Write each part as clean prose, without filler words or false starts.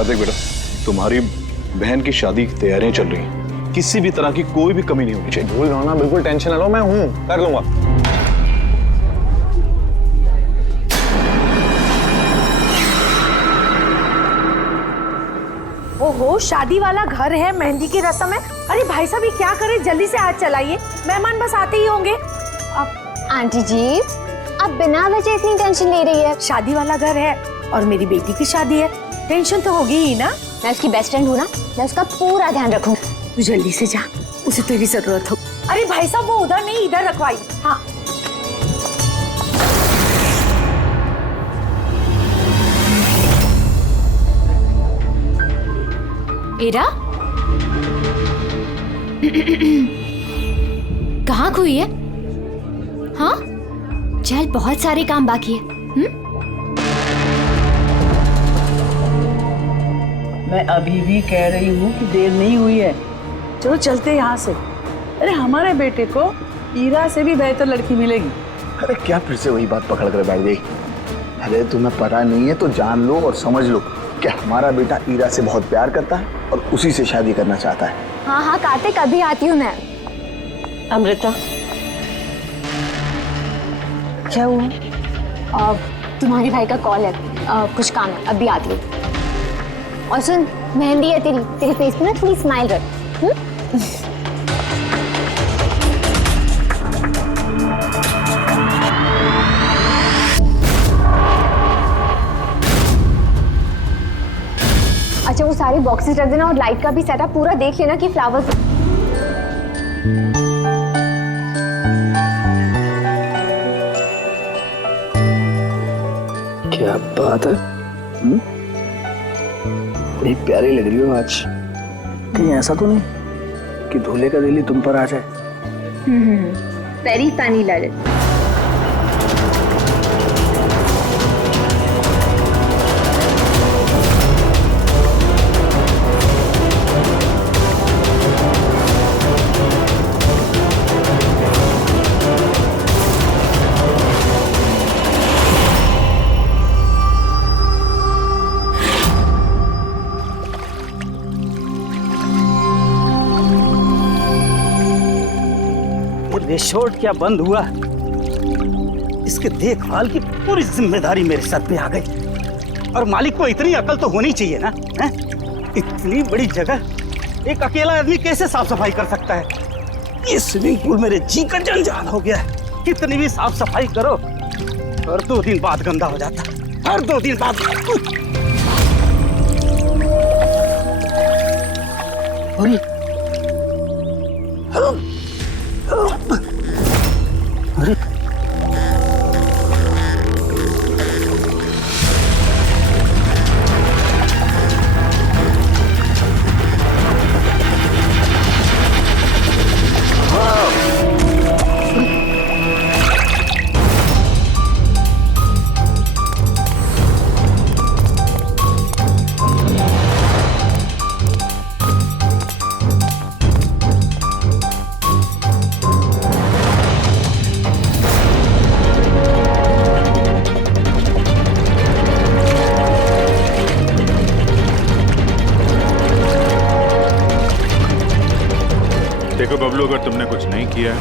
कार्तिक बेटा, तुम्हारी बहन की शादी की तैयारियां चल रही हैं, किसी भी तरह की कोई भी कमी नहीं होनी चाहिए। भूल रहा ना, बिल्कुल टेंशन ना लो, मैं हूँ, कर लूंगा। ओहो, शादी वाला घर है, मेहंदी की रस्म है। अरे भाई साहब ये क्या करे, जल्दी से हाथ चलाइए, मेहमान बस आते ही होंगे। अब आंटी जी, आप बिना वजह इतनी टेंशन ले रही है? शादी वाला घर है और मेरी बेटी की शादी है, टेंशन तो होगी ही ना। मैं उसकी बेस्ट फ्रेंड हूँ ना, मैं उसका पूरा ध्यान रखूंगी। तू जल्दी से जा, उसे तेरी जरूरत हो। अरे भाई साहब वो उधर नहीं इधर रखवाई। हाँ एरा कहाँ खोई है? हाँ चल, बहुत सारे काम बाकी है। मैं अभी भी कह रही हूँ कि देर नहीं हुई है, चलो चलते यहाँ से। अरे हमारे बेटे को ईरा से भी बेहतर लड़की मिलेगी। अरे क्या फिर से वही बात पकड़ कर बैठ गई? अरे तुम्हें पता नहीं है तो जान लो और समझ लो कि हमारा बेटा ईरा से बहुत प्यार करता है और उसी से शादी करना चाहता है। हाँ हाँ कार्तिक, अभी आती हूँ मैं। अमृता क्या हुआ? तुम्हारे भाई का कॉल है, कुछ काम है, अभी आती हूँ। और सुन, मेहंदी है तेरे फेस पे ना, थोड़ी स्माइल रख। अच्छा वो सारे बॉक्सेस रख देना और लाइट का भी सेटअप पूरा देख लेना कि फ्लावर्स। क्या बात है, बड़ी प्यारी लग रही हो आज। कहीं ऐसा तो नहीं कि दूल्हे का दिल ही तुम पर आ जाए? वेरी फनी लड़की। रिसोर्ट क्या बंद हुआ, इसके देखभाल की पूरी जिम्मेदारी मेरे सर पे आ गई। और मालिक को इतनी अकल तो होनी चाहिए ना, है? इतनी बड़ी जगह एक अकेला आदमी कैसे साफ सफाई कर सकता है? ये स्विमिंग पूल मेरे जी का जंजाल हो गया है। कितनी भी साफ सफाई करो, हर 2 दिन बाद गंदा हो जाता है, हर 2 दिन बाद। अरे देखो बबलू, अगर तुमने कुछ नहीं किया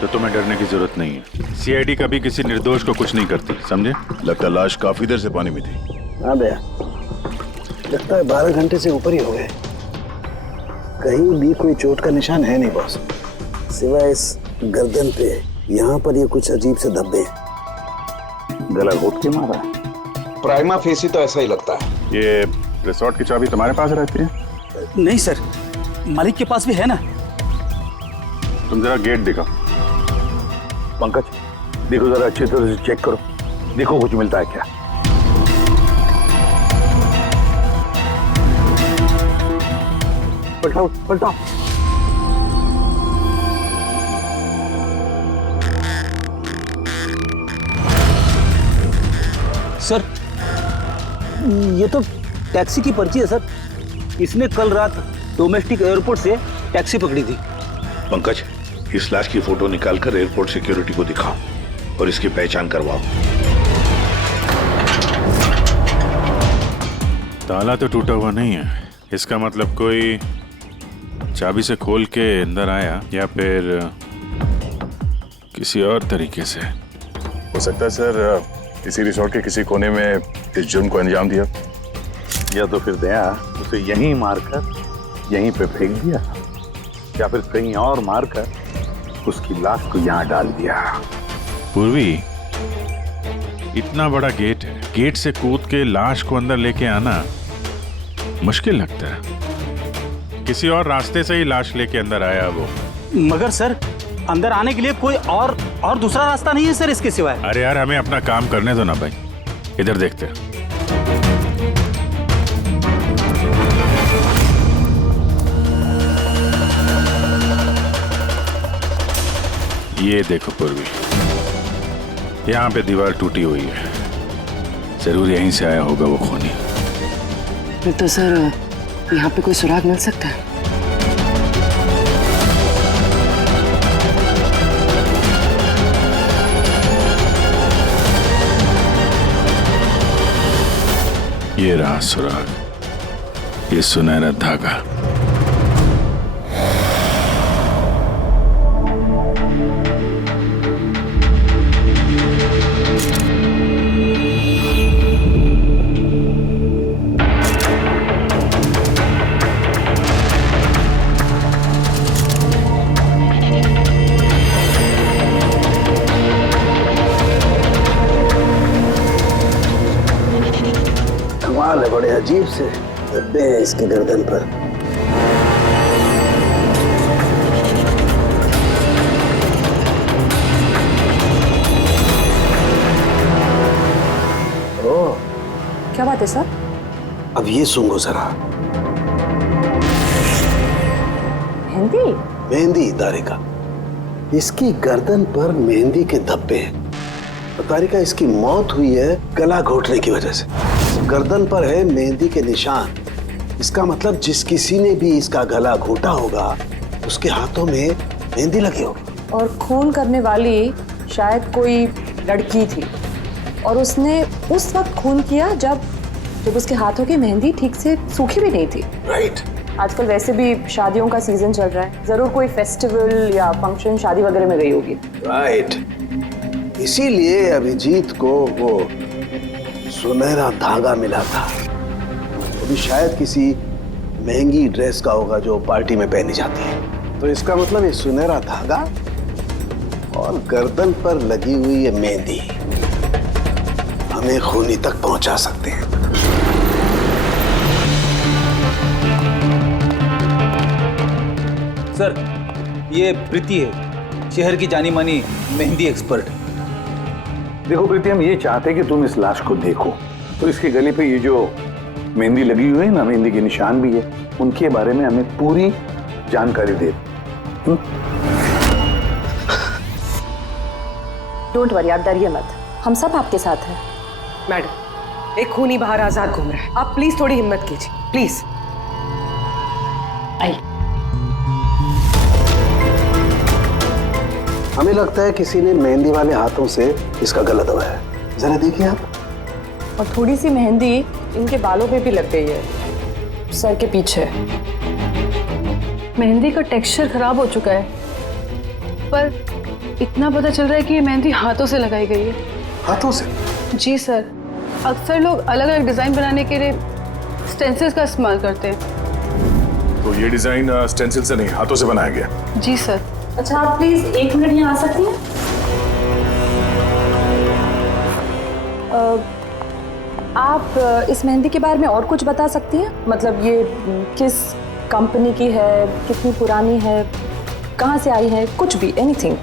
तो तुम्हें डरने की जरूरत नहीं है। सीआईडी कभी किसी निर्दोष को कुछ नहीं करती, समझे? लगता है लाश काफी देर से पानी में थी। हाँ भैया, लगता है 12 घंटे से ऊपर ही हो गए। कहीं भी कोई चोट का निशान है नहीं बॉस, सिवाय इस गर्दन पे। यहाँ पर ये कुछ अजीब से धब्बे, गला घोट के मारा। प्राइमा फेसी तो ऐसा ही लगता है। ये रिसोर्ट की चाबी तुम्हारे पास रहती है? नहीं सर, मालिक के पास भी है ना। तुम जरा गेट दिखाओ। पंकज देखो जरा अच्छी तरह से चेक करो, देखो कुछ मिलता है क्या। पलटाओ पलटाओ। सर ये तो टैक्सी की पर्ची है सर। इसने कल रात डोमेस्टिक एयरपोर्ट से टैक्सी पकड़ी थी। पंकज, इस लाश की फोटो निकालकर एयरपोर्ट सिक्योरिटी को दिखाओ और इसकी पहचान करवाओ। ताला तो टूटा हुआ नहीं है, इसका मतलब कोई चाबी से खोल के अंदर आया या फिर किसी और तरीके से। हो सकता है सर किसी रिसोर्ट के किसी कोने में इस जुर्म को अंजाम दिया, या तो फिर दया उसे यहीं मारकर यहीं पे फेंक दिया, या फिर कहीं और मारकर उसकी लाश को यहाँ डाल दिया। पूर्वी, इतना बड़ा गेट है, गेट से कूद के लाश को अंदर लेके आना मुश्किल लगता है। किसी और रास्ते से ही लाश लेके अंदर आया वो। मगर सर, अंदर आने के लिए कोई और दूसरा रास्ता नहीं है सर इसके सिवाय। अरे यार, हमें अपना काम करने दो ना भाई, इधर देखते हैं। ये देखो पूर्वी, यहाँ पे दीवार टूटी हुई है, जरूर यहीं से आया होगा वो खूनी। तो सर यहाँ पे कोई सुराग मिल सकता है? ये रहा सुराग, ये सुनहरा धागा। कमाल है, बड़े अजीब से धब्बे हैं इसकी गर्दन पर। ओह, क्या बात है सर? अब ये सुनो जरा। मेहंदी? मेहंदी तारिका, इसकी गर्दन पर मेहंदी के धब्बे हैं। तारिका, इसकी मौत हुई है गला घोटने की वजह से। गर्दन पर है मेहंदी के निशान, इसका मतलब जिस किसी ने भी इसका गला घोटा होगा उसके हाथों में मेहंदी लगी होगी। और खून करने वाली शायद कोई लड़की थी और उसने उस वक्त खून किया जब उसके हाथों की मेहंदी ठीक से सूखी भी नहीं थी। राइट। आजकल वैसे भी शादियों का सीजन चल रहा है, जरूर कोई फेस्टिवल या फंक्शन शादी वगैरह में गई होगी। राइट, इसीलिए अभिजीत को वो सुनहरा धागा मिला था। वो भी शायद किसी महंगी ड्रेस का होगा जो पार्टी में पहनी जाती है। तो इसका मतलब ये सुनहरा धागा और गर्दन पर लगी हुई ये मेहंदी हमें खूनी तक पहुंचा सकते हैं। सर, ये प्रीति है, शहर की जानी मानी मेहंदी एक्सपर्ट। देखो प्रीति, हम ये चाहते हैं कि तुम इस लाश को देखो, तो इसके गले पे ये जो मेहंदी लगी हुई है ना, मेहंदी के निशान भी है, उनके बारे में हमें पूरी जानकारी दे। डोंट वरी, आप डरिए मत, हम सब आपके साथ हैं। मैडम, एक खूनी बाहर आजाद घूम रहा है, आप प्लीज थोड़ी हिम्मत कीजिए, प्लीज। आई। हमें लगता है किसी ने मेहंदी वाले हाथों से इसका गला दबाया है, जरा देखिए आप। और थोड़ी सी मेहंदी इनके बालों पे भी लग गई है, सर के पीछे। मेहंदी का टेक्सचर खराब हो चुका है, पर इतना पता चल रहा है कि ये मेहंदी हाथों से लगाई गई है। हाथों से? जी सर, अक्सर लोग अलग अलग डिजाइन बनाने के लिए स्टेंसिल्स का इस्तेमाल करते हैं। तो ये डिजाइन स्टेंसिल से नहीं, हाथों से बनाया गया। जी सर। अच्छा, आप प्लीज 1 मिनट यहाँ आ सकती हैं? आप इस मेहंदी के बारे में और कुछ बता सकती हैं? मतलब ये किस कंपनी की है, कितनी पुरानी है, कहाँ से आई है, कुछ भी, एनीथिंग।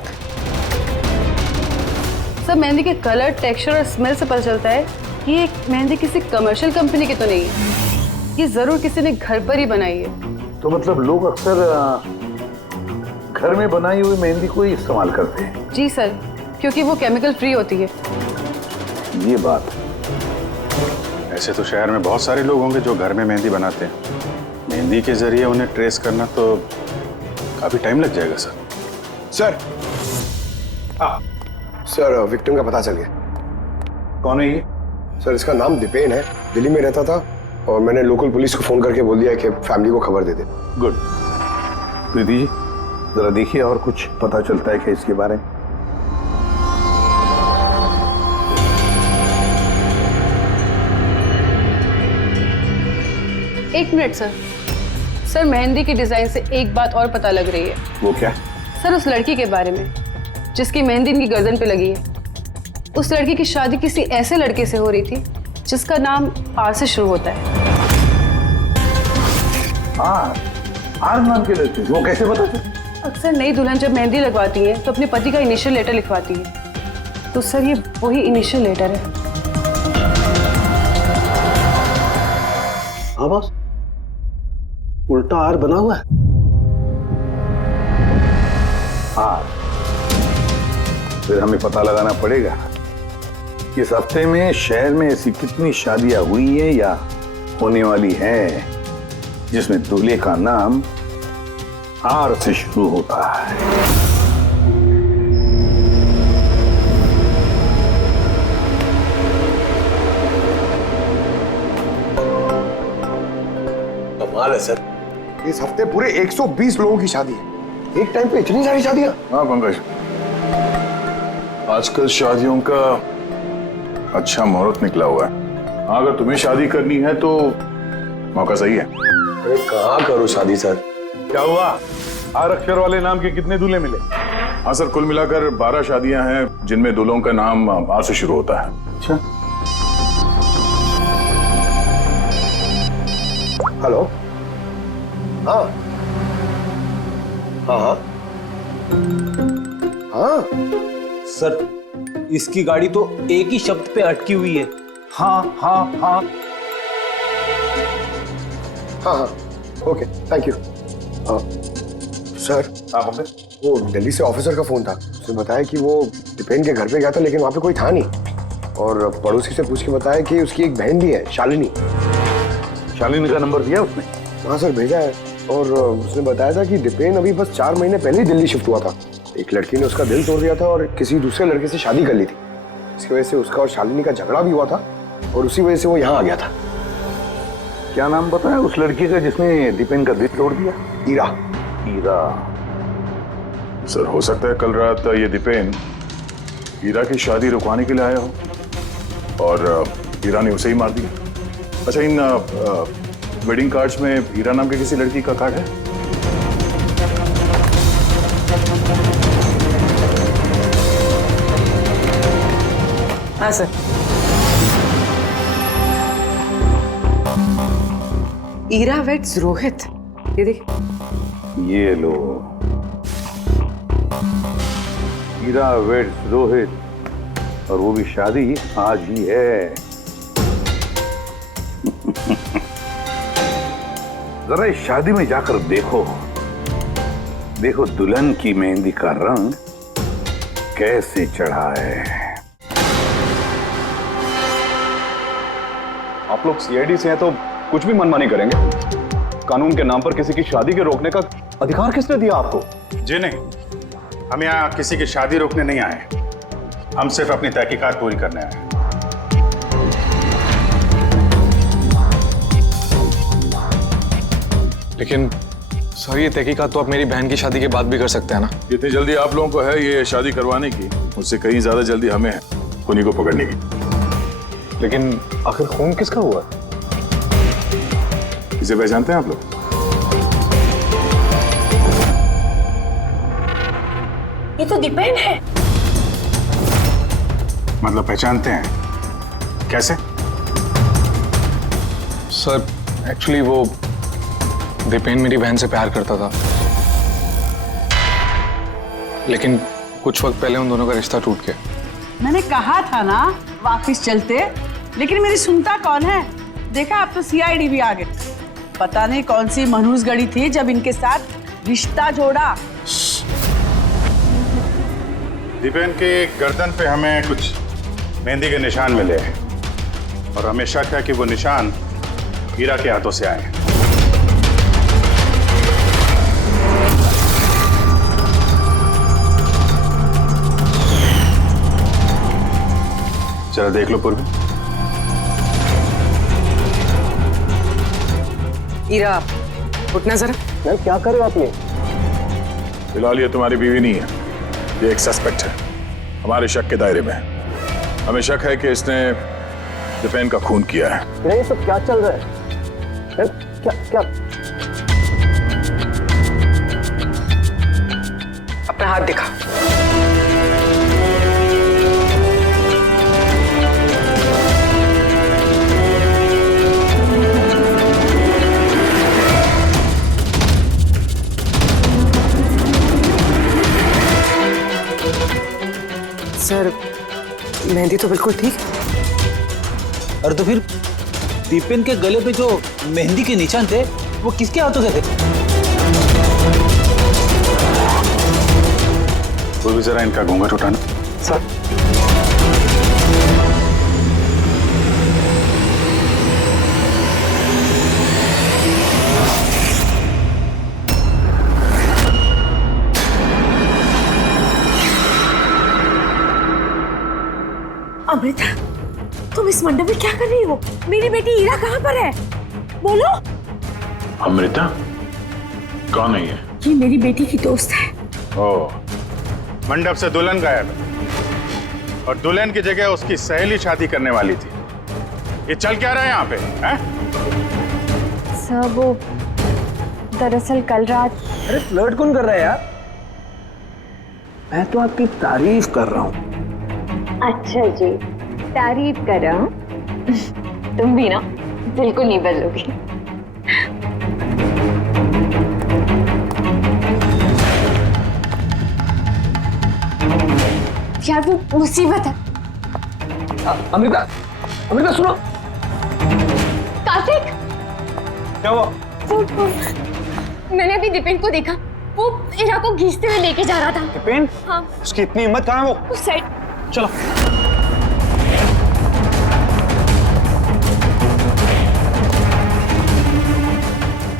सर, मेहंदी के कलर, टेक्सचर और स्मेल से पता चलता है कि ये मेहंदी किसी कमर्शियल कंपनी की तो नहीं है, ये जरूर किसी ने घर पर ही बनाई है। तो मतलब लोग अक्सर घर में बनाई हुई मेहंदी को ही इस्तेमाल करते हैं? जी सर, क्योंकि वो केमिकल फ्री होती है। ये बात। ऐसे तो शहर में बहुत सारे लोग होंगे जो घर में मेहंदी बनाते हैं, मेहंदी के जरिए उन्हें ट्रेस करना तो काफी टाइम लग जाएगा सर। सर, सर विक्टिम का पता चल गया। कौन है ये? सर, इसका नाम दीपेन है, दिल्ली में रहता था, और मैंने लोकल पुलिस को फोन करके बोल दिया है कि फैमिली को खबर दे दे। गुड। प्रीति जी जरा देखिए और कुछ पता चलता है क्या इसके बारे में? एक मिनट सर। सर मेहंदी की डिजाइन से एक बात और पता लग रही है। वो क्या? सर उस लड़की के बारे में जिसकी मेहंदी इनकी गर्दन पे लगी है, उस लड़की की शादी किसी ऐसे लड़के से हो रही थी जिसका नाम आर से शुरू होता है। आर नाम के लड़के? वो कैसे पता चला? अक्सर नई दुल्हन जब मेहंदी लगवाती है तो अपने पति का इनिशियल लेटर लिखवाती है, तो सर ये वही इनिशियल लेटर है। हाँ बॉस, उल्टा आर बना हुआ है। हाँ, फिर हमें पता लगाना पड़ेगा कि इस हफ्ते में शहर में ऐसी कितनी शादियां हुई हैं या होने वाली हैं जिसमें दूल्हे का नाम आर से शुरू होता है। कमाल है सर, इस हफ्ते पूरे 120 लोगों की शादी है। एक टाइम पे इतनी सारी शादियां? हाँ पंकज, आजकल शादियों का अच्छा मुहूर्त निकला हुआ है। हाँ, अगर तुम्हें शादी करनी है तो मौका सही है। अरे कहाँ करूँ शादी सर? क्या हुआ? आर अक्षर वाले नाम के कितने दूल्हे मिले? हाँ सर, कुल मिलाकर 12 शादियां हैं जिनमें दूल्हों का नाम आर से शुरू होता है। अच्छा। हेलो। हाँ हाँ हाँ हाँ सर इसकी गाड़ी तो एक ही शब्द पे अटकी हुई है। हाँ हाँ हाँ हाँ हाँ ओके थैंक यू। सर वो दिल्ली से ऑफिसर का फोन था, उसने बताया कि वो दीपेन के घर पे गया था लेकिन वहाँ पे कोई था नहीं, और पड़ोसी से पूछ के बताया कि उसकी एक बहन भी है शालिनी। शालिनी का नंबर दिया उसने? हाँ सर भेजा है, और उसने बताया था कि दीपेन अभी बस 4 महीने पहले ही दिल्ली शिफ्ट हुआ था। एक लड़की ने उसका दिल तोड़ दिया था और किसी दूसरे लड़के से शादी कर ली थी। इसकी वजह से उसका और शालिनी का झगड़ा भी हुआ था और उसी वजह से वो यहाँ आ गया था। क्या नाम बताया उस लड़की का जिसने दीपेन का दिल तोड़ दिया? ईरा। ईरा। सर हो सकता है कल रात ये दीपेन हीरा की शादी रुकवाने के लिए आया हो और हीरा ने उसे ही मार दिया। अच्छा, इन वेडिंग कार्ड्स में हीरा नाम की किसी लड़की का कार्ड है? हाँ सर। ईरा वेट्स रोहित, ये देख। ये लो, हीरा वेड्स रोहित, और वो भी शादी आज ही है। जरा इस शादी में जाकर देखो, देखो दुल्हन की मेहंदी का रंग कैसे चढ़ा है। आप लोग सीआईडी से हैं तो कुछ भी मनमानी करेंगे? कानून के नाम पर किसी की शादी के रोकने का अधिकार किसने दिया आपको? जी नहीं, हम यहाँ किसी की शादी रोकने नहीं आए, हम सिर्फ अपनी तहकीकात पूरी करने आए। लेकिन सर ये तहकीकात तो आप मेरी बहन की शादी के बाद भी कर सकते हैं ना? जितनी जल्दी आप लोगों को है ये शादी करवाने की, उससे कहीं ज्यादा जल्दी हमें है खूनी को पकड़ने की। लेकिन आखिर खून किसका हुआ? इसे पहचानते हैं आप लोग? ये तो दीपेन है। मतलब पहचानते हैं? कैसे? सर एक्चुअली वो दीपेन मेरी बहन से प्यार करता था, लेकिन कुछ वक्त पहले उन दोनों का रिश्ता टूट गया। मैंने कहा था ना वापस चलते, लेकिन मेरी सुनता कौन है? देखा अब तो सीआईडी भी आ गए। पता नहीं कौन सी मनहूस गड़ी थी जब इनके साथ रिश्ता जोड़ा। दीपेन के गर्दन पे हमें कुछ मेहंदी के निशान मिले हैं और हमें शक है कि वो निशान हीरा के हाथों से आए हैं। जरा देख लो पूर्वी। ईरा, उठना जरा। मैम क्या कर रहे हो आप ये? फिलहाल ये तुम्हारी बीवी नहीं है, ये एक सस्पेक्ट है, हमारे शक के दायरे में है। हमें शक है कि इसने दीपेन का खून किया है। ये सब क्या चल रहा है? क्या क्या? अपना हाथ दिखा। सर, मेहंदी तो बिल्कुल ठीक है। और तो फिर दीपेन के गले पे जो मेहंदी के निशान थे वो किसके हाथों के थे? वो भी जरा इनका घूंघट उठाना। सर अमृता, तुम इस मंडप में क्या कर रही हो? मेरी बेटी ईरा कहाँ पर है? बोलो। अमृता कौन है ये? ये मेरी बेटी की दोस्त है। ओ, मंडप से दुल्हन गायब है और दुल्हन की जगह उसकी सहेली शादी करने वाली थी। ये चल क्या रहा है यहाँ पे? हैं? सर वो दरअसल कल रात। अरे फ्लर्ट कौन कर रहा है यार? मैं तो आपकी तारीफ कर रहा हूँ। अच्छा जी, तारीफ कर रहा हूँ। तुम भी ना बिल्कुल नहीं बदलोगी। यार वो मुसीबत है। अमृता, अमृता सुनो। कार्तिक, क्या हुआ? वो मैंने अभी दीपेन को देखा, वो ईरा को घींचते हुए लेके जा रहा था। दीपेन? हाँ। उसकी इतनी हिम्मत कहाँ है वो? उस साइड। चलो।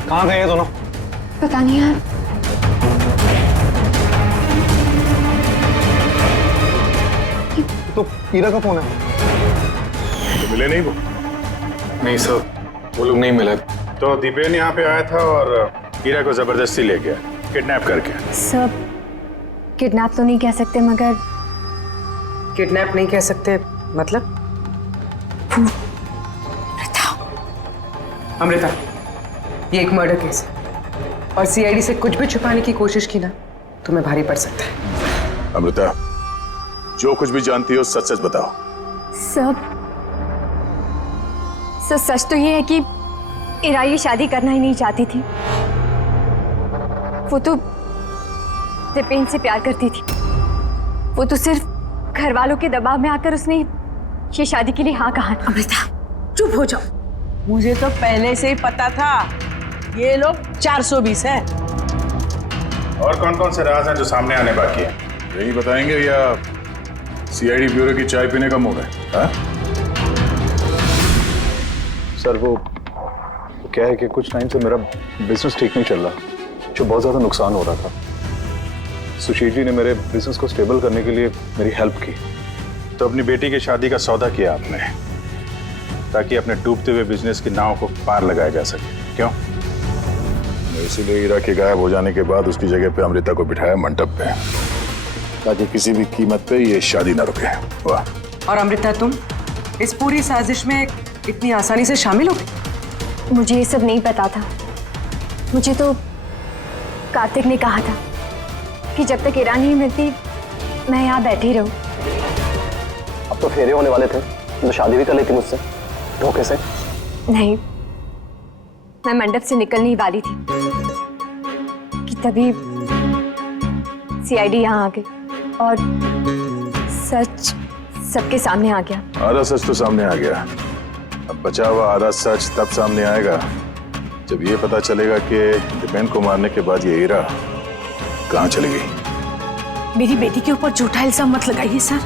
कहाँ गए ये दोनों? पता नहीं यार। तो ईरा का फोन है। तो मिले नहीं वो? नहीं सर, वो लोग नहीं मिले। तो दीपेन यहाँ पे आया था और ईरा को जबरदस्ती ले गया, किडनैप करके। सब किडनैप तो नहीं कह सकते, मगर किडनैप नहीं कह सकते मतलब? अमृता, ये एक मर्डर केस है और सीआईडी से कुछ भी छुपाने की कोशिश की ना, तुम्हें भारी पड़ सकता है। अमृता, जो कुछ भी जानती हो सच सच बताओ। सब सच तो ये है कि ईरा ये शादी करना ही नहीं चाहती थी। वो तो दीपेन से प्यार करती थी। वो तो सिर्फ घर वालों के दबाव में आकर उसने ये शादी के लिए हाँ कहा। अमृता चुप हो जाओ। मुझे तो पहले से ही पता था ये लोग 420 है। और कौन कौन से राज हैं जो सामने आने बाकी हैं? यही बताएंगे या सीआईडी ब्यूरो की चाय पीने का मूड है? हाँ? सर वो क्या है कि कुछ टाइम से मेरा बिजनेस ठीक नहीं चल रहा, जो बहुत ज़्यादा नुकसान हो रहा था। सुशील जी ने मेरे बिजनेस को स्टेबल करने के लिए मेरी हेल्प की। तो अपनी बेटी की शादी का सौदा किया आपने ताकि अपने डूबते हुए बिजनेस की नाव को पार लगाया जा सके, क्यों? इसीलिए ईरा के गायब हो जाने के बाद उसकी जगह पे अमृता को बिठाया मंडप पे, ताकि किसी भी कीमत पे ये शादी ना रुके। वाह। और अमृता, तुम इस पूरी साजिश में इतनी आसानी से शामिल हो गई? मुझे ये सब नहीं पता था। मुझे तो कार्तिक ने कहा था कि जब तक ईरा नहीं मिलती मैं यहाँ बैठी रहूं। अब तो फेरे होने वाले थे, तो शादी भी कर लेती मुझसे धोखे से। नहीं, मैं मंडप से निकलने ही वाली थी कि तभी सीआईडी यहाँ आ गई और सच सबके सामने आ गया। आधा सच तो सामने आ गया, अब बचा हुआ आधा सच तब सामने आएगा जब ये पता चलेगा कि दीपेन को मारने के बाद ये ईरा कहाँ चली गई। मेरी बेटी के ऊपर झूठा इल्जाम मत लगाइए सर।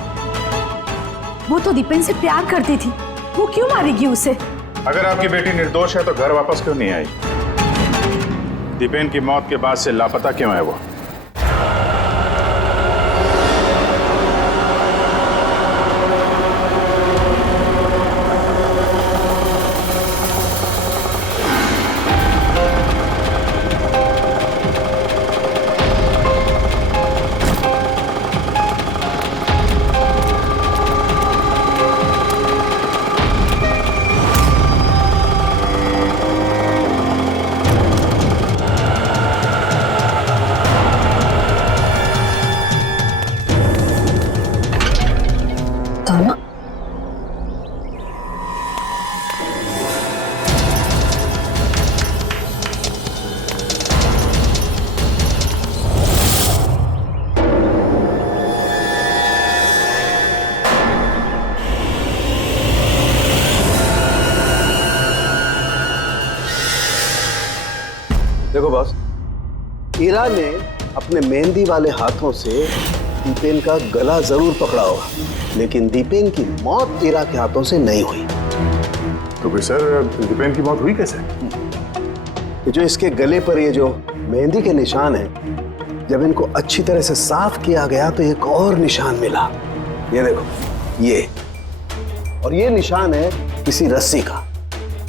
वो तो दीपेन से प्यार करती थी, वो क्यों मारेगी उसे? अगर आपकी बेटी निर्दोष है तो घर वापस क्यों नहीं आई? दीपेन की मौत के बाद से लापता क्यों है वो? देखो बॉस, ईरा ने अपने मेहंदी वाले हाथों से दीपेन का गला जरूर पकड़ा होगा, लेकिन दीपेन की मौत ईरा के हाथों से नहीं हुई। तो फिर सर दीपेन की मौत हुई कैसे? ये जो इसके गले पर ये जो मेहंदी के निशान हैं, जब इनको अच्छी तरह से साफ किया गया तो एक और निशान मिला। ये देखो, ये और ये निशान है किसी रस्सी का।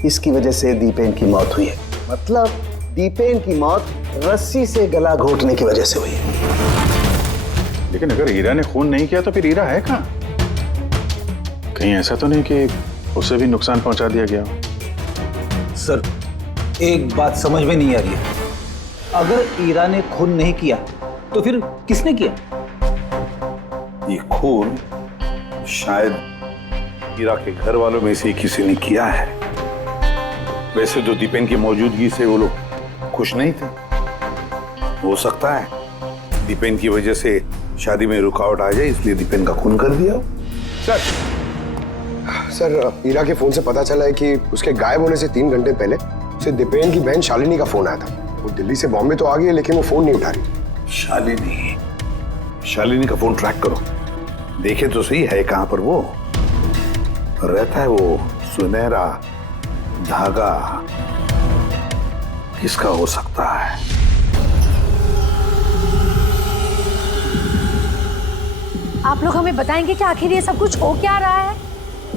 इसकी वजह से दीपेन की मौत हुई है। मतलब दीपेन की मौत रस्सी से गला घोटने की वजह से हुई है। लेकिन अगर हीरा ने खून नहीं किया तो फिर हीरा है कहाँ? कहीं ऐसा तो नहीं कि उसे भी नुकसान पहुंचा दिया गया हो? सर एक बात समझ में नहीं आ रही है, अगर ईरा ने खून नहीं किया तो फिर किसने किया? ये खून शायद हीरा के घर वालों में से किसी ने किया है। वैसे तो दीपेन की मौजूदगी से वो लोग खुश नहीं थे। हो सकता है दीपेन की वजह से शादी में रुकावट आ जाए, इसलिए दीपेन का खून कर दिया। सर हीरा के फोन से पता चला है कि उसके गायब होने से 3 घंटे पहले उसे दीपेन की बहन शालिनी का फोन आया था। वो दिल्ली से बॉम्बे तो आ गई है, लेकिन वो फोन नहीं उठा रही। शालिनी का फोन ट्रैक करो, देखे तो सही है कहां पर वो रहता है। वो सुनहरा धागा किसका हो सकता है? आप लोग हमें बताएंगे कि आखिर ये सब कुछ हो क्या रहा है,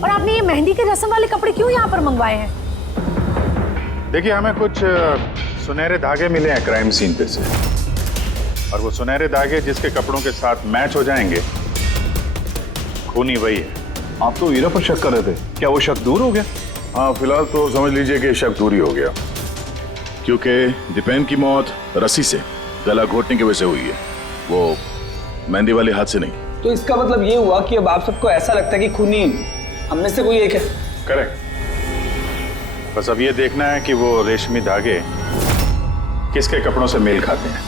और आपने ये मेहंदी के रस्म वाले कपड़े क्यों यहाँ पर मंगवाए हैं? देखिए, हमें कुछ सुनहरे धागे मिले हैं क्राइम सीन पे से, और वो सुनहरे धागे जिसके कपड़ों के साथ मैच हो जाएंगे, खूनी वही है। आप तो हीरा पर शक कर रहे थे, क्या वो शक दूर हो गया? हाँ, फिलहाल तो समझ लीजिए कि शक दूर ही हो गया, क्योंकि दीपेन की मौत रस्सी से गला घोटने की वजह से हुई है, वो मेहंदी वाले हाथ से नहीं। तो इसका मतलब ये हुआ कि अब आप सबको ऐसा लगता है कि खूनी हम में से कोई एक है? करेक्ट। बस अब ये देखना है कि वो रेशमी धागे किसके कपड़ों से मेल खाते हैं।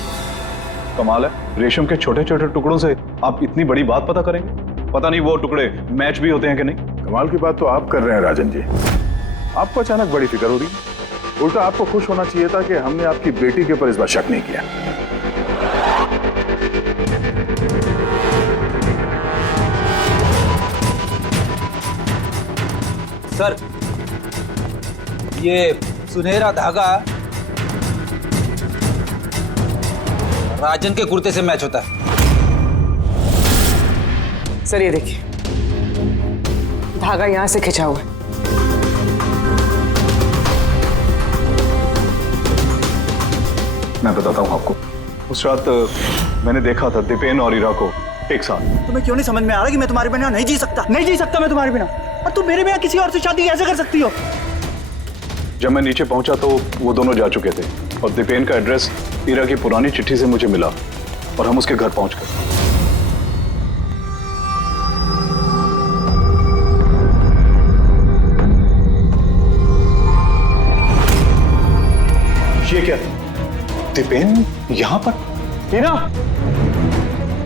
कमाल है, रेशम के छोटे छोटे टुकड़ों से आप इतनी बड़ी बात पता करेंगे? पता नहीं वो टुकड़े मैच भी होते हैं कि नहीं। कमाल की बात तो आप कर रहे हैं राजन जी, आपको अचानक बड़ी फिक्र हो रही है। उल्टा आपको खुश होना चाहिए था कि हमने आपकी बेटी के ऊपर इस बार शक नहीं किया। सर ये सुनहरा धागा राजन के कुर्ते से मैच होता है। सर ये देखिए, धागा यहां से खिंचा हुआ है। मैं बताता हूँ आपको, उस रात मैंने देखा था दीपेन और हीरा को एक साथ। तुम्हें क्यों नहीं समझ में आ रहा कि मैं तुम्हारे बिना नहीं जी सकता? नहीं जी सकता मैं तुम्हारे बिना, और तुम मेरे बिना किसी और से शादी कैसे कर सकती हो? जब मैं नीचे पहुंचा तो वो दोनों जा चुके थे, और दीपेन का एड्रेस हीरा की पुरानी चिट्ठी से मुझे मिला, और हम उसके घर पहुंच गए। ये क्या? दीपेन यहां पर? हीरा,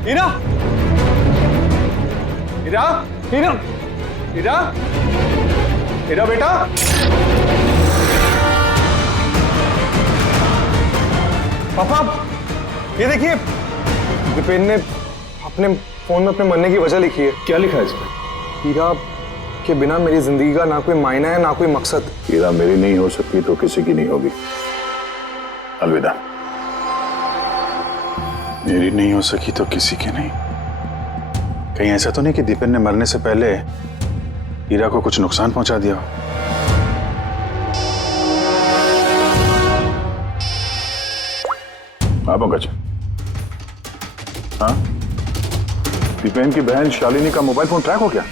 हीरा, हीरा, हीरा, हीरा, हीरा बेटा। पापा, ये देखिए, दीपेन ने अपने फोन में अपने मरने की वजह लिखी है। क्या लिखा है इसमें? हीरा के बिना मेरी जिंदगी का ना कोई मायना है, ना कोई मकसद। हीरा मेरी नहीं हो सकती तो किसी की नहीं होगी। अलविदा। मेरी नहीं हो सकी तो किसी की नहीं। कहीं ऐसा तो नहीं कि दीपेन ने मरने से पहले हीरा को कुछ नुकसान पहुंचा दिया हो? हाँ पंकज, हाँ, दीपेन की बहन शालिनी का मोबाइल फोन ट्रैक हो गया?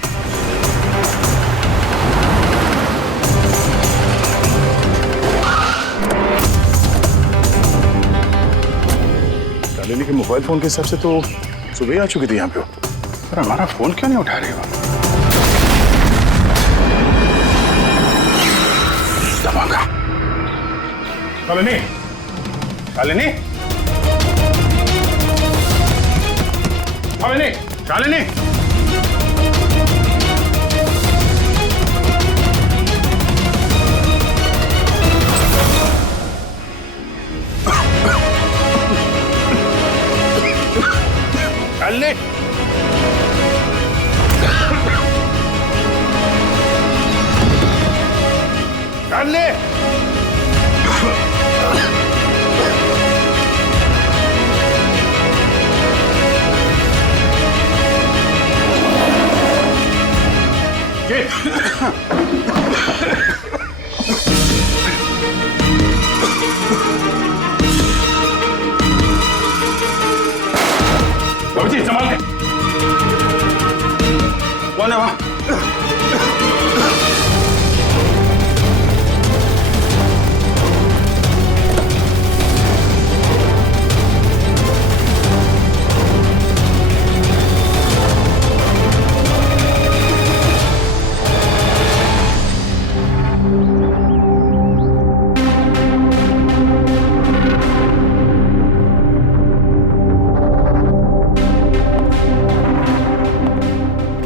शालिनी के मोबाइल फोन के हिसाब से तो सुबह ही आ चुकी थी यहाँ पे, पर हमारा फोन क्यों नहीं उठा रही हो? धमाका। शालिनी, शालिनी, शालिनी, शालिनी। निकाल ले। बाबूजी संभाल के। कौन है वहां?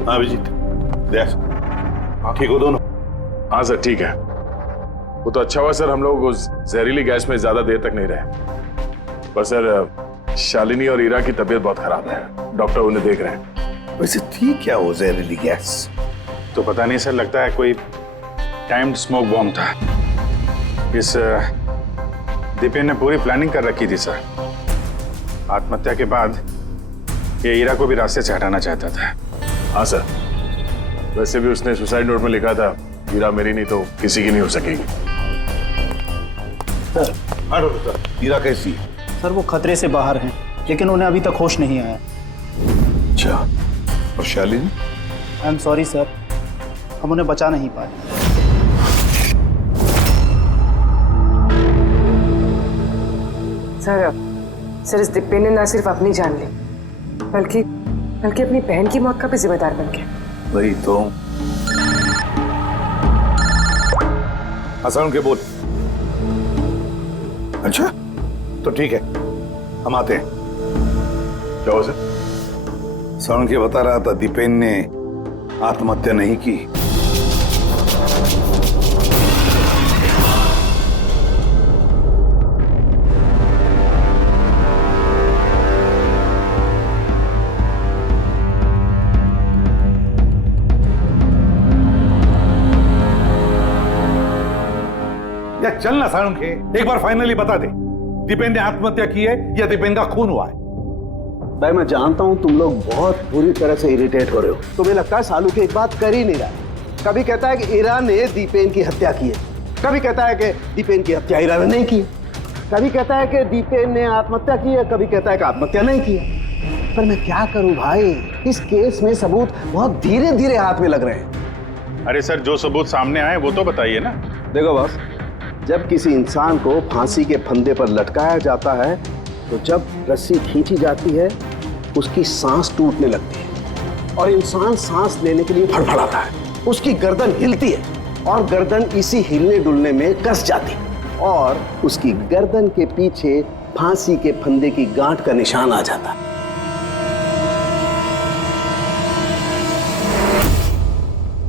अभिजीत, देख, ठीक हो दोनों? हाँ सर ठीक है। वो तो अच्छा हुआ सर हम लोग उस जहरीली गैस में ज्यादा देर तक नहीं रहे। पर सर शालिनी और ईरा की तबीयत बहुत खराब है, डॉक्टर उन्हें देख रहे हैं। वैसे थी क्या वो जहरीली गैस? तो पता नहीं सर, लगता है कोई टाइम्ड स्मोक बॉम्ब था। इस दीपेन ने पूरी प्लानिंग कर रखी थी सर। आत्महत्या के बाद ये ईरा को भी रास्ते से हटाना चाहता था। हाँ सर, वैसे भी उसने सुसाइड नोट में लिखा था हीरा मेरी नहीं तो किसी की नहीं हो सकेगी। सर, हीरा कैसी है? सर वो खतरे से बाहर हैं, लेकिन उन्हें अभी तक होश नहीं आया। अच्छा, और Shalini? I am sorry sir, हम उन्हें बचा नहीं पाए। सर इस दीपेन ने न सिर्फ अपनी जान ली बल्कि अपनी बहन की मौत का भी जिम्मेदार बन गया। वही तो। हसन के बोल। अच्छा तो ठीक है, हम आते हैं। क्या हो सर? सरण के बता रहा था दीपेन ने आत्महत्या नहीं की। या चल ना सारुण के, एक बार फाइनली बता दे, दीपेन ने आत्महत्या की है या दीपेन का खून हुआ है? भाई मैं जानता हूं तुम लोग बहुत बुरी तरह से इरिटेट हो रहे हो। तुम्हें लगता है सालू की एक बात कर ही नहीं रहा है। कभी कहता है कि ईरा ने दीपेन की हत्या की है, कभी कहता है कि दीपेन की हत्या ईरा ने नहीं की, कभी कहता है कि दीपेन ने आत्महत्या की है, कभी कहता है कि आत्महत्या नहीं की है। पर मैं क्या करूं भाई, इस केस में सबूत बहुत धीरे धीरे हाथ में लग रहे हैं। अरे सर, जो सबूत सामने आए वो तो बताइए ना। देखो बॉस, जब किसी इंसान को फांसी के फंदे पर लटकाया जाता है तो जब रस्सी खींची जाती है उसकी सांस टूटने लगती है और इंसान सांस लेने के लिए फड़फड़ाता है। उसकी गर्दन हिलती है और गर्दन इसी हिलने डुलने में कस जाती है और उसकी गर्दन के पीछे फांसी के फंदे की गांठ का निशान आ जाता है।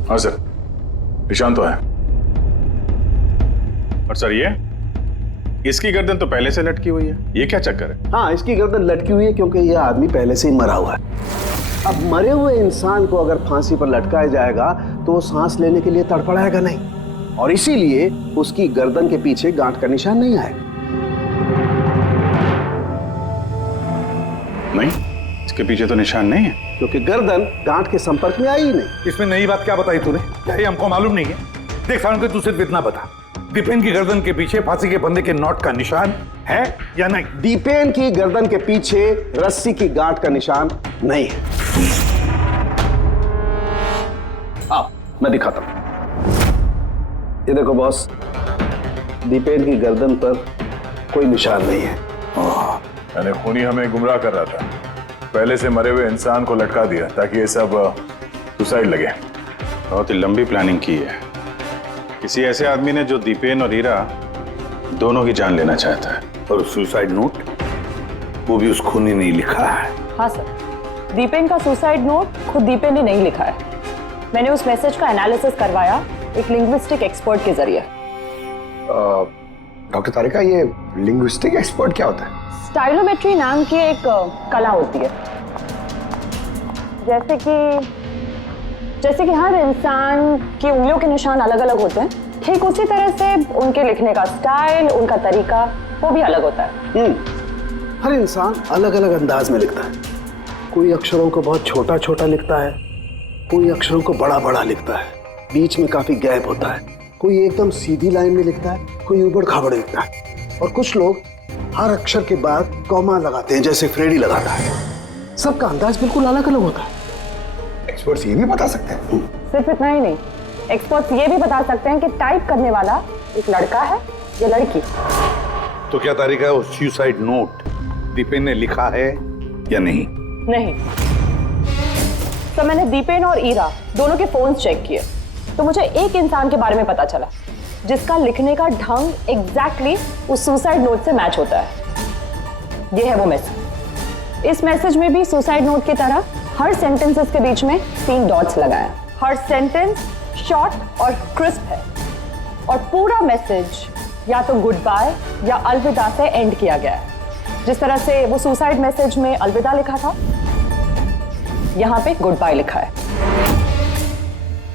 हाँ सर, निशान तो है। और सर ये इसकी गर्दन तो पहले से लटकी हुई है, ये क्या चक्कर है? हाँ, इसकी गर्दन लटकी हुई है क्योंकि यह आदमी पहले से ही मरा हुआ है। अब मरे हुए इंसान को अगर फांसी पर लटकाया जाएगा तो वो सांस लेने के लिए तड़फड़ाएगा नहीं और इसीलिए उसकी गर्दन के पीछे गांठ का निशान नहीं आएगा। नहीं, इसके पीछे तो निशान नहीं है क्योंकि गर्दन गांठ के संपर्क में आई ही नहीं। इसमें नई बात क्या बताई तूने? क्या ये हमको मालूम नहीं है? देख सारुण के, तू सिर्फ इतना बता, दीपेन की गर्दन के पीछे फांसी के फंदे के नॉट का निशान है या नहीं? दीपेन की गर्दन के पीछे रस्सी की गांठ का निशान नहीं है। आओ मैं दिखाता हूं। ये देखो बॉस, दीपेन की गर्दन पर कोई निशान नहीं है। यानी खूनी हमें गुमराह कर रहा था, पहले से मरे हुए इंसान को लटका दिया ताकि ये सब सुसाइड लगे। बहुत ही लंबी प्लानिंग की है किसी ऐसे आदमी ने जो दीपेन और हीरा दोनों की जान लेना चाहता है। और सुसाइड नोट वो भी उस खूनी ने लिखा है। हाँ सर, दीपेन का सुसाइड नोट खुद दीपेन ने नहीं लिखा है। मैंने उस मैसेज का एनालिसिस करवाया एक लिंग्विस्टिक एक्सपर्ट के जरिए। डॉक्टर तारिका, ये लिंग्विस्टिक एक्सपर्ट क्या होता है? स्टाइलोमेट्री नाम की एक कला होती है। जैसे कि जैसे कि हर इंसान की उंगलियों के निशान अलग अलग होते हैं, ठीक उसी तरह से उनके लिखने का स्टाइल, उनका तरीका वो भी अलग होता है। हर इंसान अलग अलग अंदाज में लिखता है। कोई अक्षरों को बहुत छोटा छोटा लिखता है, कोई अक्षरों को बड़ा बड़ा लिखता है, बीच में काफी गैप होता है। कोई एकदम सीधी लाइन में लिखता है, कोई ऊबड़ खाबड़ लिखता है, और कुछ लोग हर अक्षर के बाद कॉमा लगाते हैं, जैसे फ्रेडी लगाता है। सबका अंदाज बिल्कुल अलग अलग होता है। एक्सपर्ट्स ये भी बता सकते हैं। सिर्फ इतना ही नहीं, एक्सपर्ट्स ये भी बता सकते हैं कि टाइप करने वाला एक लड़का है या लड़की। तो क्या तारीख है उस सुसाइड नोट दीपेन ने लिखा है या नहीं? नहीं। तो मैंने दीपेन और ईरा दोनों के फोन चेक किए, तो मुझे एक इंसान के बारे में पता चला जिसका लिखने का ढंग एग्जैक्टली उस सुसाइड नोट से मैच होता है। ये है वो मैसेज। इस मैसेज में भी सुसाइड नोट की तरह हर सेंटेंसेस के बीच में 3 डॉट्स लगाए। हर सेंटेंस शॉर्ट और क्रिस्प है, और पूरा मैसेज या तो गुड बाय या अलविदा से एंड किया गया है। जिस तरह से वो सुसाइड मैसेज में अलविदा लिखा था, यहाँ पे गुड बाय लिखा है।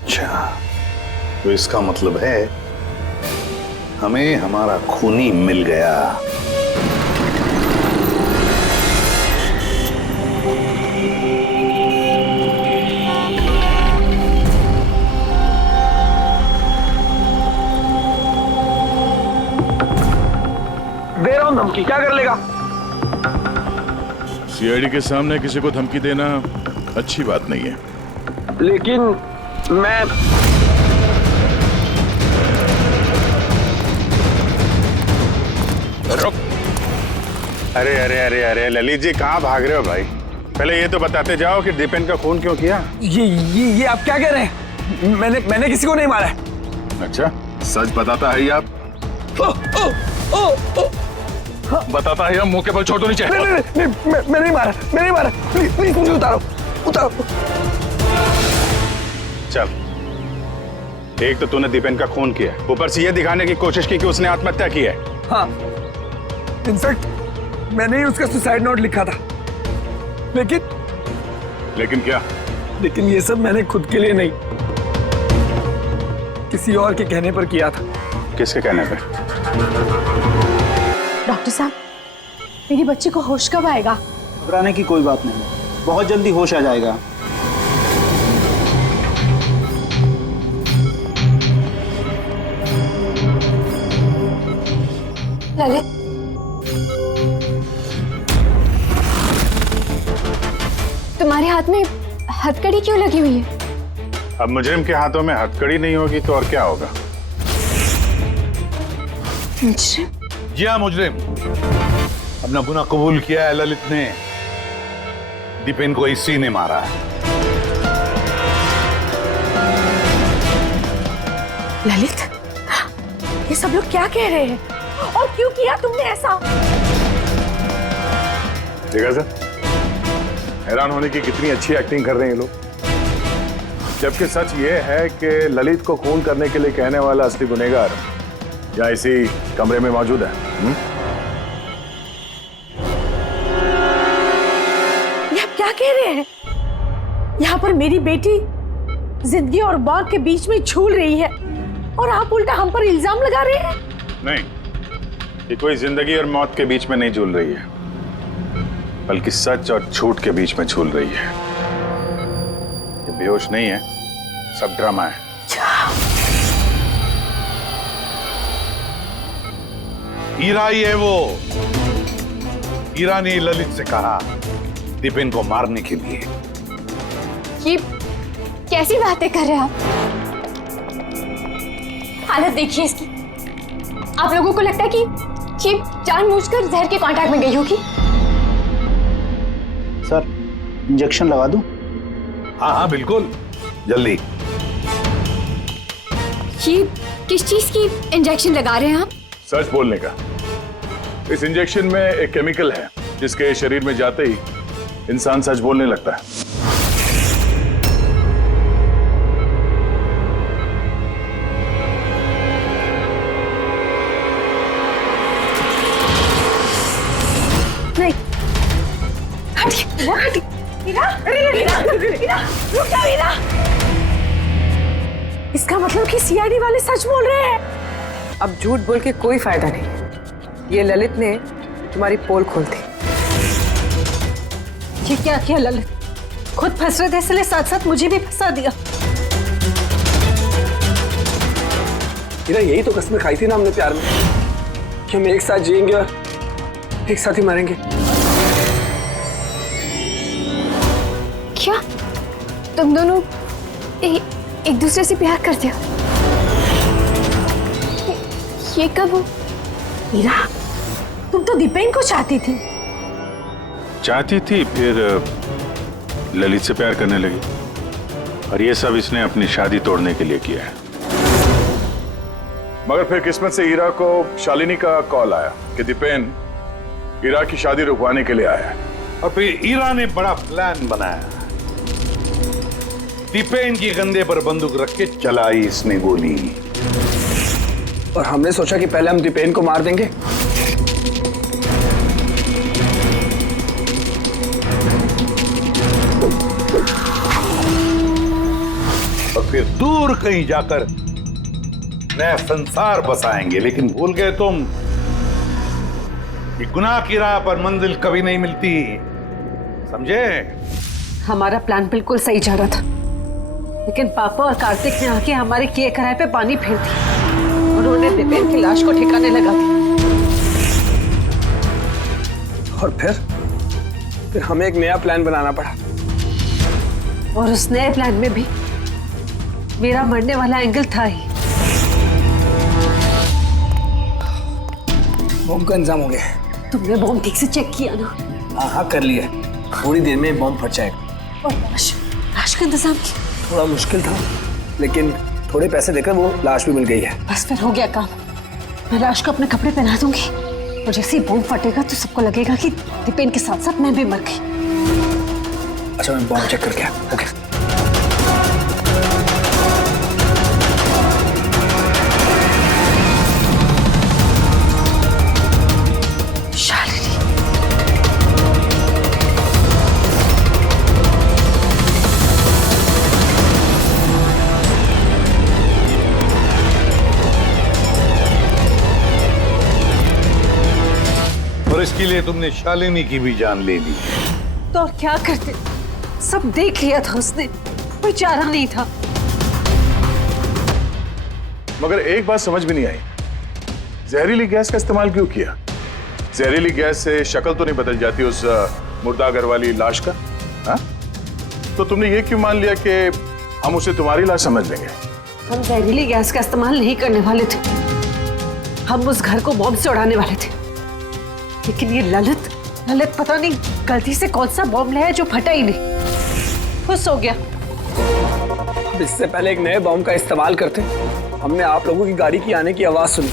अच्छा, तो इसका मतलब है हमें हमारा खूनी मिल गया। दे रहा हूं धमकी, क्या कर लेगा? सीआईडी के सामने किसी को धमकी देना अच्छी बात नहीं है। लेकिन मैं रुक। अरे अरे अरे अरे ललित जी, कहाँ भाग रहे हो भाई? पहले ये तो बताते जाओ कि दीपेन का खून क्यों किया? ये आप क्या कह रहे हैं? मैंने किसी को नहीं मारा है। अच्छा, सच बताता है ये आप? बताता है, मुंह के बल छोड़ो नीचे। नहीं, मैं नहीं मारा, प्लीज मुझे उतारो। चल, एक तो तूने दीपेन का खून किया, ऊपर से ये दिखाने की कोशिश की कि उसने आत्महत्या की है। हाँ, इनफैक्ट मैंने ही उसका सुसाइड नोट लिखा था। लेकिन क्या? लेकिन ये सब मैंने खुद के लिए नहीं, किसी और के कहने पर किया था। किसके कहने पे? डॉक्टर साहब, मेरी बच्ची को होश कब आएगा? घबराने की कोई बात नहीं, बहुत जल्दी होश आ जाएगा। ललित, तुम्हारे हाथ में हथकड़ी क्यों लगी हुई है? अब मुजरिम के हाथों में हथकड़ी नहीं होगी तो और क्या होगा? मुजरिम? जी हाँ, मुजरिम। अपना गुनाह कबूल किया है ललित ने। दीपेन को इसी ने मारा है। ललित, ये सब लोग क्या कह रहे हैं और क्यों किया तुमने ऐसा? देखा सर, हैरान होने की कितनी अच्छी एक्टिंग कर रहे हैं ये लोग। जबकि सच ये है कि ललित को खून करने के लिए कहने वाला असली गुनहगार या इसी कमरे में मौजूद है। ये आप क्या कह रहे हैं? यहाँ पर मेरी बेटी जिंदगी और मौत के बीच में झूल रही है और आप उल्टा हम पर इल्जाम लगा रहे हैं। नहीं, ये कोई जिंदगी और मौत के बीच में नहीं झूल रही है, बल्कि सच और झूठ के बीच में झूल रही है। ये बेहोश नहीं है, सब ड्रामा है। हीरा ही है वो। हीरा ने ललित से कहा दीपेन को मारने के लिए। ये कैसी बातें कर रहे हैं आप? हालत देखिए इसकी। आप लोगों को लगता है कि ये जानबूझकर जहर के कांटेक्ट में गई होगी? सर, इंजेक्शन लगा दूं? हाँ हाँ बिल्कुल, जल्दी। ये किस चीज की इंजेक्शन लगा रहे हैं आप? सच बोलने का। इस इंजेक्शन में एक केमिकल है जिसके शरीर में जाते ही इंसान सच बोलने लगता है। नहीं, हटिए, हीरा, हीरा, रुक जाओ हीरा। इसका मतलब कि सीआईडी वाले सच बोल रहे हैं। अब झूठ बोल के कोई फायदा नहीं। ये ललित ने तुम्हारी पोल खोल दी। ये क्या किया ललित? खुद फंस रहे थे इसलिए साथ साथ मुझे भी फंसा दिया। हीरा, यही तो कसमें खाई थी ना हमने प्यार में कि हम एक साथ जिएंगे और एक साथ ही मरेंगे। क्या तुम दोनों एक दूसरे से प्यार करते हो? ये कब हो? हीरा, तुम तो दीपेन को चाहती थी। चाहती थी, फिर ललित से प्यार करने लगी। और ये सब इसने अपनी शादी तोड़ने के लिए किया है। मगर फिर किस्मत से हीरा को शालिनी का कॉल आया कि दीपेन हीरा की शादी रुकवाने के लिए आया है। और फिर हीरा ने बड़ा प्लान बनाया। दीपेन की कंधे पर बंदूक रख के चलाई इसने गोली। और हमने सोचा कि पहले हम दीपेन को मार देंगे, और फिर दूर कहीं जाकर नया संसार बसाएंगे। लेकिन भूल गए तुम कि गुनाह की राह पर मंजिल कभी नहीं मिलती, समझे? हमारा प्लान बिल्कुल सही जा रहा था, लेकिन पापा और कार्तिक ने आके हमारे किए कराए पे पानी फेर दिया। उन्होंने दीपेन की लाश को ठिकाने लगा दिया। और फिर हमें एक नया प्लान बनाना पड़ा। और उस नए प्लान में भी मेरा मरने वाला एंगल था ही। बॉम्ब का इंतजाम हो गया। तुमने बॉम्ब ठीक से चेक किया ना? हाँ कर लिया। थोड़ी देर में बॉम्ब फट जाएगा। और लाश का इंतजाम किया? थोड़ा मुश्किल था, लेकिन थोड़े पैसे देकर वो लाश भी मिल गई है। बस फिर हो गया काम। मैं लाश को अपने कपड़े पहना दूंगी और जैसे ही बॉम्ब फटेगा तो सबको लगेगा कि दीपेन के साथ साथ मैं भी मर गई। अच्छा, मैं बॉम्ब चेक करके आया। ओके। और इसके लिए तुमने शालिनी की भी जान ले ली। तो और क्या करते? सब देख लिया था उसने, कोई चारा नहीं था। मगर एक बात समझ में नहीं आई, जहरीली गैस का इस्तेमाल क्यों किया? जहरीली गैस से शक्ल तो नहीं बदल जाती उस मुर्दागर वाली लाश का? हा? तो तुमने ये क्यों मान लिया कि हम उसे तुम्हारी लाश समझ लेंगे? हम जहरीली गैस का इस्तेमाल नहीं करने वाले थे। हम उस घर को बॉम्ब से उड़ाने वाले थे। लेकिन ये ललित पता नहीं गलती से कौन सा बॉम्ब लाया जो फटा ही नहीं। खुश हो गया। अब इससे पहले एक नए बॉम्ब का इस्तेमाल करते, हमने आप लोगों की गाड़ी की आने की आवाज सुनी।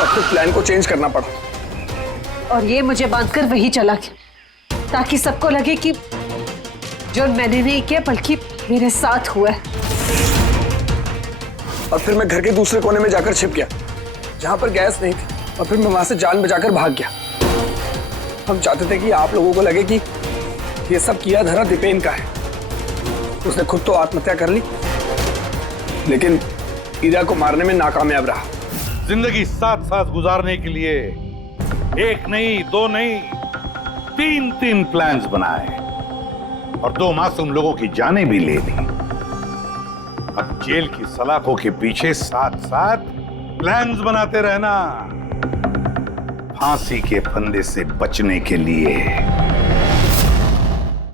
अब तो प्लान को चेंज करना पड़ा। और ये मुझे बांधकर वही चला गया ताकि सबको लगे कि जो मैंने नहीं किया बल्कि मेरे साथ हुआ है। और फिर मैं घर के दूसरे कोने में जाकर छिप गया जहां पर गैस नहीं थी, और फिर मैं वहां से जान बचाकर भाग गया। हम चाहते थे कि आप लोगों को लगे कि ये सब किया धरा दीपेन का है। उसने खुद तो आत्महत्या कर ली, लेकिन हीरा को मारने में नाकामयाब रहा। जिंदगी साथ साथ गुजारने के लिए एक नहीं, दो नहीं, तीन प्लान्स बनाए और 2 मासूम लोगों की जानें भी ले ली। अब जेल की सलाखों के पीछे साथ साथ प्लान्स बनाते रहना, फांसी के फंदे से बचने के लिए।